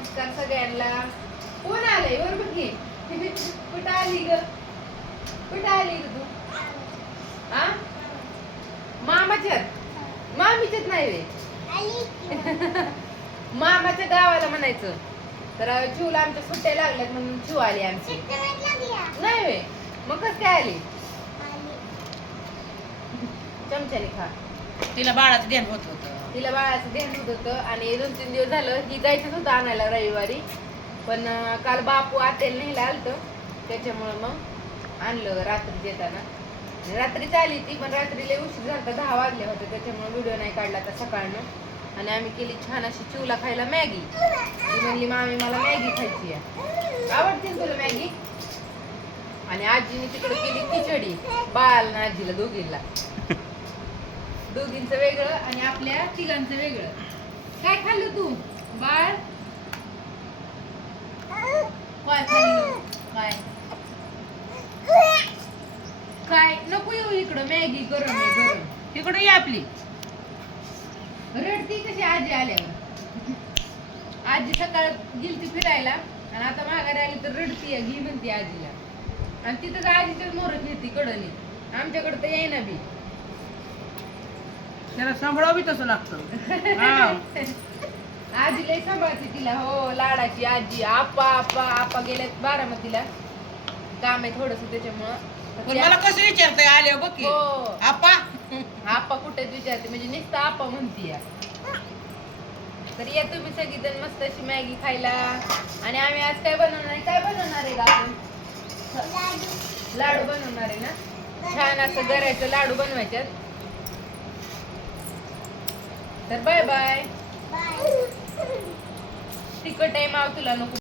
नमस्कार सगळ्यांना. कोण आलंय? वर बघी कुठं आली ग? कुठं आली ग तू? आ? मामाच्यात मामीच्यात नाही वे मामाच्या गावाला म्हणायचं. तर चिवला आमच्या सुट्ट्या लागल्यात म्हणून चिव आली आमची. नाही वे. मग कस काय आली. चमच्याने खा. तिला बाळाचं ध्यान होत होतं. तिला बाळाचं ध्यान होत होतं आणि दोन तीन दिवस झालं ही जायचंच होतं आणायला रविवारी. पण काल बापू आतेल नेला आलतं. त्याच्यामुळं मग आणलं रात्री येताना आणि रात्रीच आली ती पण रात्रीला उशीर झाला दहा वाजले होते. त्याच्यामुळे व्हिडिओ नाही काढला तर सकाळनं. आणि आम्ही केली छान अशी चिवला खायला मॅगी. ती म्हणली मामी मला मॅगी खायची आहे. आवडते तुला मॅगी? आणि आजीने तिकडे केली खिचडी बाळाला ना आजीला दोघीला दोघींचं वेगळं आणि आपल्या तिघांचं वेगळं. काय खाल्लं तू? बाळ? काय खाल्लं? काय? काय? नको येऊ इकडं. मॅगी गरम आहे गरम. ये आपली. रडती कशी आजी आल्यावर? आजी सकाळ गेलती फिरायला आणि आता माघारी आली तर रडती घी म्हणते आजीला. आणि तिथं तर आजीच्याच मोरत घेते कडली. आमच्याकडे तर येईना बी. त्याला सांभाळावं तसं लागतं. हा. आजी लय सांभाळते तिला हो लाडाची आजी आपा आपा आपा गेल्यात बारामतीला. काम आहे थोडस त्याच्यामुळं. पण मला कसं विचारतंय आले बघ की. हो. आपा? आपा कुठे विचारते म्हणजे नुसतं आपा म्हणतीय तर या तुम्ही सगळीजण मस्त अशी मॅगी खायला. आणि आम्ही आज काय बनवणार आहे? काय बनवणार आहे का आपण? लाडू बनवणार आहे ना? छान असं गऱ्याचं लाडू बनवायच्यात. तर बाय बाय तिकट आहे माव तुला नको.